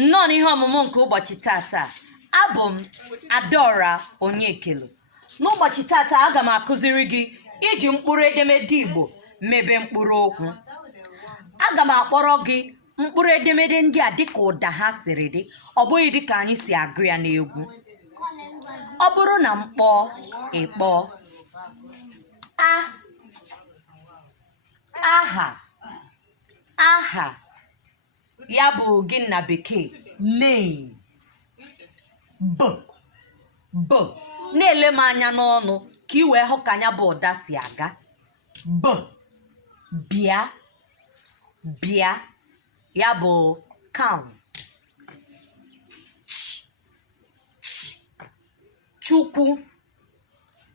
Nnọọ n'ihe ọmụmụ nke ụbọchị tata, abụ m Adaora Onyekelu. N'ụbọchị tata aga m akụziri gị iji mkpụrụ edemede Igbo mebe mkpụrụ okwu. Aga m akpọrọ gị mkpụrụ edemede ndị a dịka ụda ha siri dị, ọ bụghị dịka anyị si agụ ya n'egwu. Ọ bụrụ na m kpọọ, ị kpọọ. Aha ya bụ gị na bekee name. B na-ele m anya n'ọnụ ka ị wee hụ ka anya bụ ụda si aga. Bịa ya bụ come.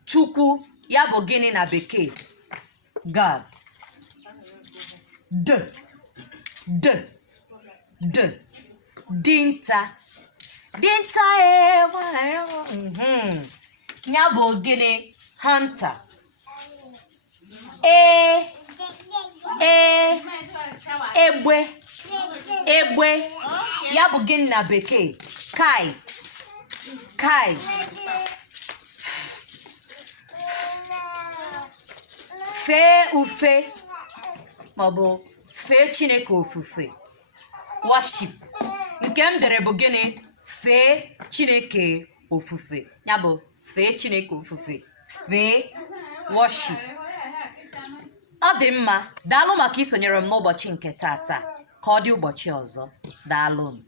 Chukwu ya bụ gịnị na bekee God. Dinta ya bụ gịnị hunter. Egbe ya bụ gịnị na bekee kite. Fee ufe maọbụ fee Chineke ofufe worship. Nke m dere bụ gịnị? Fee Chineke ofufe. Ya bụ fee Chineke ofufe, fee worship. Ọ dị mma, daalụ maka isonyere m n'ụbọchị nke tata. Ka ọ dị ụbọchị ọzọ. Daalụ m.